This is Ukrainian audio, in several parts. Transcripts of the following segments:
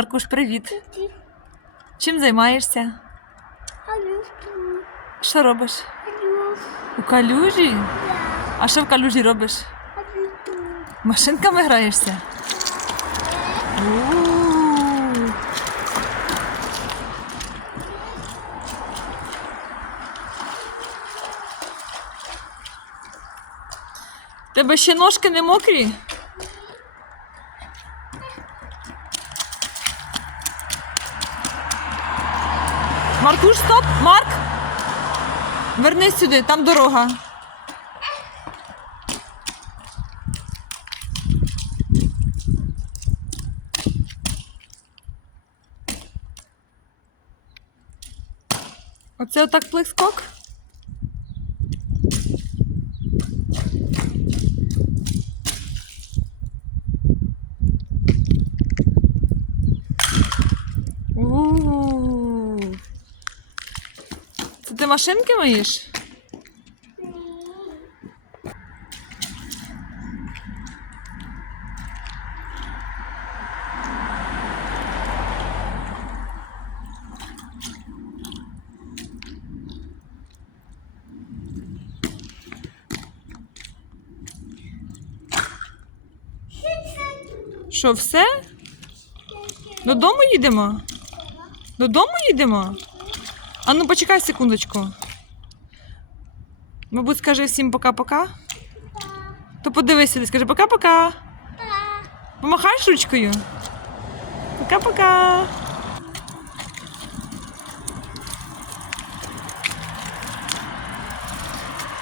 Маркуш, привіт. Чим займаєшся? Що робиш? У калюжі? А що в калюжі робиш? Машинками граєшся? У-у-у. Тебе ще ножки не мокрі? Маркуш, стоп! Марк! Вернись сюди, там дорога. Оце отак плескок? У. Це ти машинки миєш? Що, все? Додому їдемо? Додому їдемо? А ну почекай секундочку. Мабуть, скаже всім пока-пока. То подивись сюди, скажи пока-пока. Помахаєш ручкою? Пока-пока.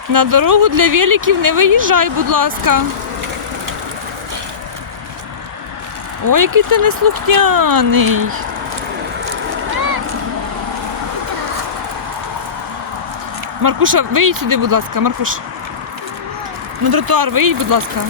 На дорогу для великів не виїжджай, будь ласка. Ой, який ти неслухняний. Маркуша, виїдь сюди, будь ласка, Маркуш. На тротуар виїдь, будь ласка.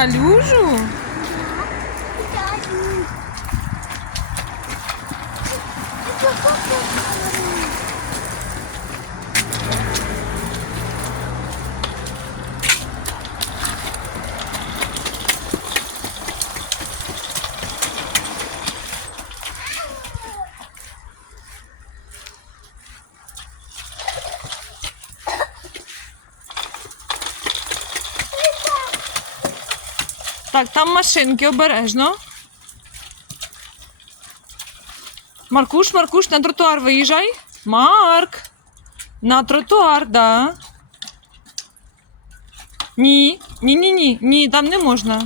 Калюжу? Так, там машинки обережно. Маркуш, Маркуш, на тротуар виїжджай. Марк. На тротуар, да. Ні. Ні, ні, ні. Ні, там не можна.